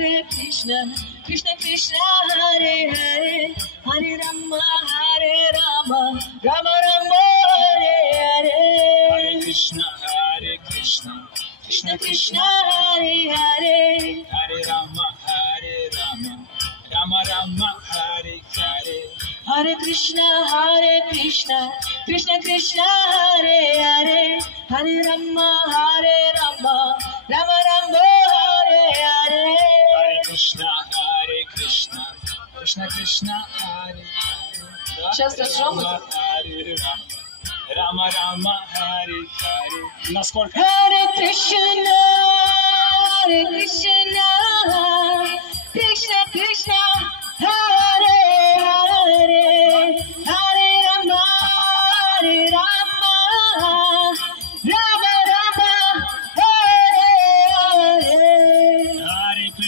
Hare Krishna, Krishna Krishna, Hare Hare, Hare Rama, Hare Rama, Rama Rama, Hare Hare. Hare Krishna, Krishna Krishna, Hare Hare, Hare Rama, Rama Rama, Hare Hare. Hare Krishna, Krishna Krishna, Hare Hare, Hare Rama, Rama Rama, Hare Hare. Hare Krishna, Krishna Krishna, Hare Hare. Сейчас Rama, Hare Rama, Rama Rama, Hare Hare. Насколько? Hare Krishna, Krishna